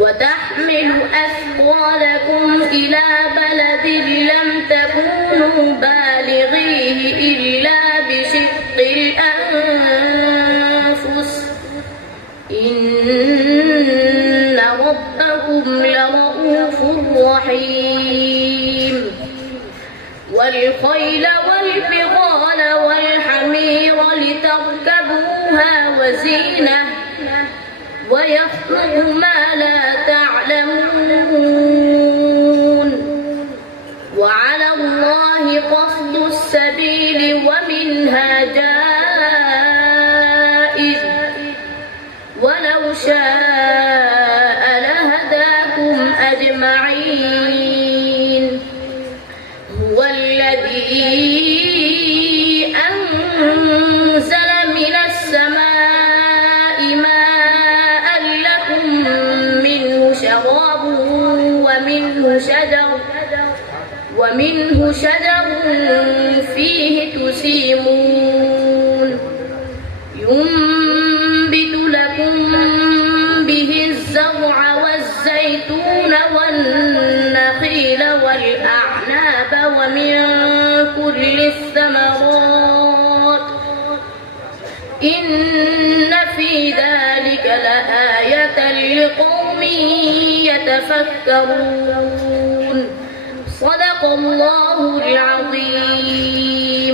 وتحمل أثقالكم إلى بلد لم تكونوا بالغيه إلا بشق الأنفس إن ربكم لرؤوف رحيم والخيل والبغال والحمير لتركبوها وزينة ويخلق ما لا تعلمون وعلى الله قصد السبيل ومنها جائر ولو شاء لهداكم أجمعين هو الذي أنزل من السماء ماء لكم منه شراب ومنه شجر فيه تسيمون ينبت لكم به الزرع والزيتون والنخيل والأعناب ومن كل الثمرات إن في ذلك لآية لقوم يتفكرون صدق الله العظيم.